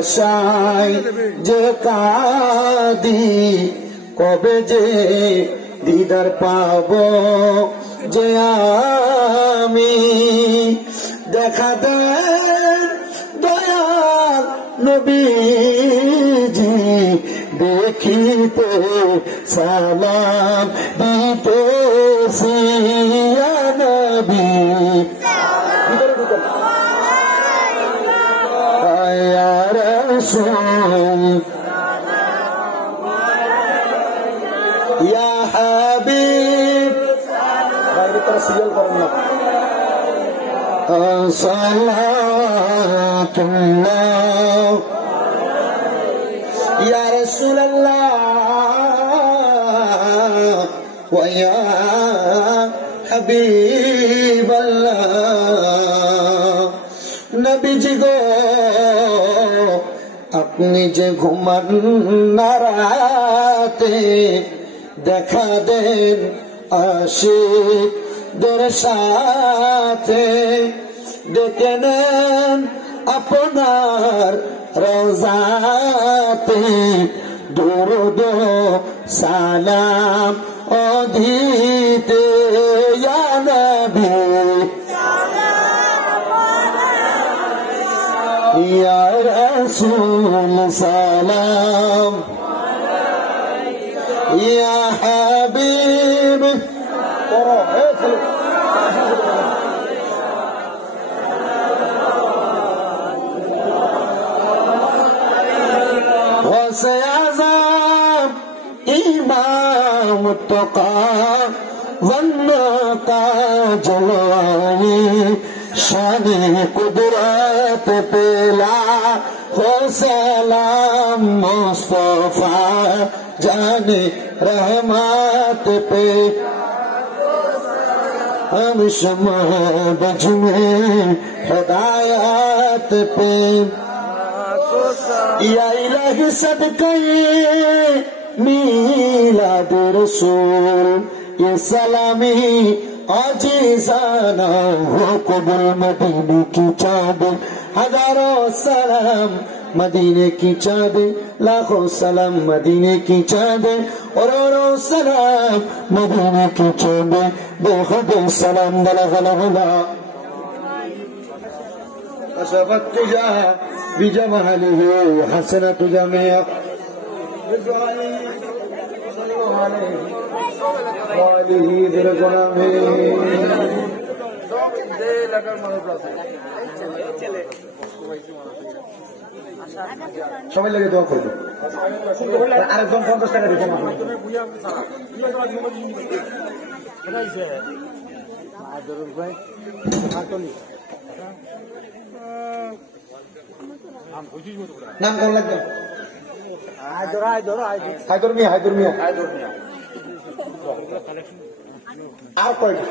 আশায় যে কাঁদি কবে যে দিদার পাবো যে আমি দেখা দেন দয়াল নবীজি দেখিতে সালাম দিতেছি ইয়া নবী ইয়া রাসূল ইয়া হাবিব বাইরে তারা সিরিয়াল করেন না সালাতুল্লাহ ইয়া রাসূলুল্লাহ ওয়া ইয়া হাবিবাল্লাহ নবীজি গো আপনি যে ঘুমান না রাতে দেখা দেন আশিকদের সাথে ডেকে নেন আপনার রওজাতে দুরুদ সালাম ও দিতে ইয়া নবী ইয়া রাসূল সালাম ইয়া হাবিব غوث اعظم امام التقى والنقى جلوانی شان قدرت پیلا ہو سلام مصطفیٰ جان رحمت پہ ہم شمع بجمے ہدایت پہ یا الہی صدقہ میلاد رسول یہ سلامی عاجزانہ ہو قبول مدینے کی چاند ہزاروں سلام مدینے کی چاند لاکھوں سلام مدینے کی چاند اور سلام مدینے کی چاند بے خود سلام بلغ العلا أشرفت تجاه بجماله حسنة جميع وآله برجلامه সবাই লাগে দোয়া করবে আরেকজন 50 টাকা দিতে নাম কোন লাগবে হায়দর মিয়া আর কয়টা